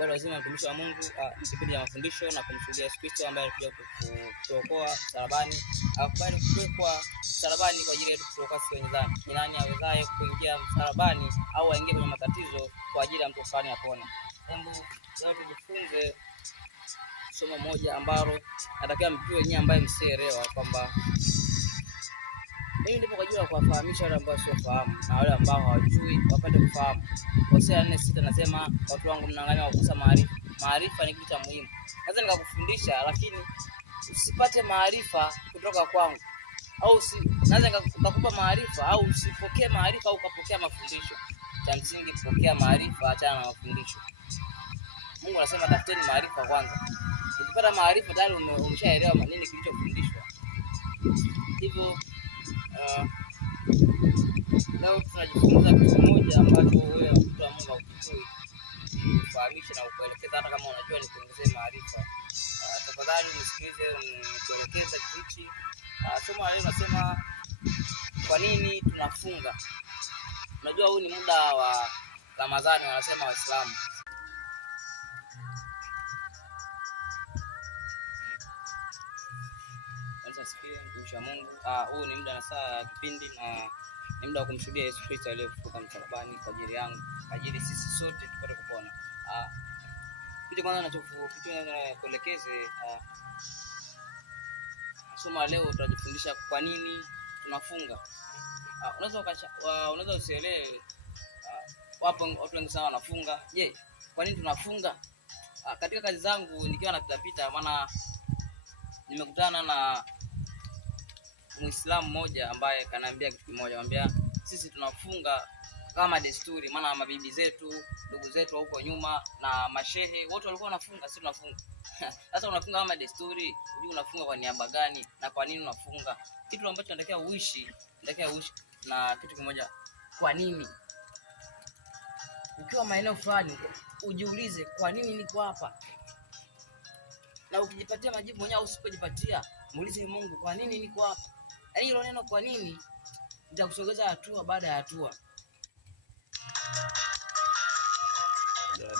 Habari wazima mtumishi wa Mungu, ni kipindi cha mafundisho na kumshuhudia Yesu Kristo ambaye alikuja kutuokoa msalabani, akubali kuwekwa msalabani kwa ajili yetu kutuokoa sisi wenye dhambi. Ni nani awezaye kuingia msalabani au aingie kwenye matatizo kwa ajili ya mtu fulani apone? Hebu leo tujifunze somo moja ambalo natakiwa mjue nyinyi ambaye msielewa kwamba mimi ndipo kwa ajili ya kuwafahamisha wale ambao wasiofahamu na wale ambao hawajui wapate kufahamu. Hosea 4:6 nasema, watu wangu mnaangalia kukosa maarifa. Maarifa ni kitu cha muhimu. Naweza nikakufundisha lakini usipate maarifa kutoka kwangu, au naweza nikakupa maarifa au usipokee maarifa au ukapokea mafundisho. Cha msingi kupokea maarifa, achana na mafundisho. Mungu anasema tafuteni maarifa kwanza. Ukipata maarifa tayari umeshaelewa nini kilichofundishwa. Hivyo leo tunajifunza kitu kimoja ambacho wewe mtu wa Mungu ukijui kufahamisha na kuelekeza, hata kama unajua ni kuongezea maarifa. Tafadhali nisikilize nikuelekeza hichi. Somo leo nasema kwa nini tunafunga. Unajua huu ni muda wa Ramadhani, wanasema Waislamu. Mtumishi wa Mungu, huu ni muda na saa ya kipindi na ni muda wa kumshuhudia Yesu Kristo aliyefufuka msalabani kwa ajili yangu, kwa ajili sisi sote tupate kupona. Kitu kwanza kuelekeze somo leo tutajifundisha kwa nini tunafunga. Unaweza usielewe, wapo watu wengi sana wanafunga. Je, kwa nini tunafunga? Katika kazi zangu nikiwa napita, maana nimekutana na Muislamu mmoja ambaye kanaambia kitu kimoja, anambia sisi tunafunga kama desturi, maana mabibi zetu, ndugu zetu huko nyuma na mashehe wote walikuwa wanafunga, sisi tunafunga. Sasa unafunga kama desturi, unajua unafunga kwa niaba gani na kwa nini unafunga? Kitu ambacho natakiwa uishi na kitu kimoja, kwa nini? Ukiwa maeneo fulani ujiulize kwa nini niko hapa. Na ukijipatia majibu mwenyewe au usipojipatia, muulize Mungu, kwa nini niko hapa? Yaani hilo neno kwa nini litakusogeza hatua baada ya hatua.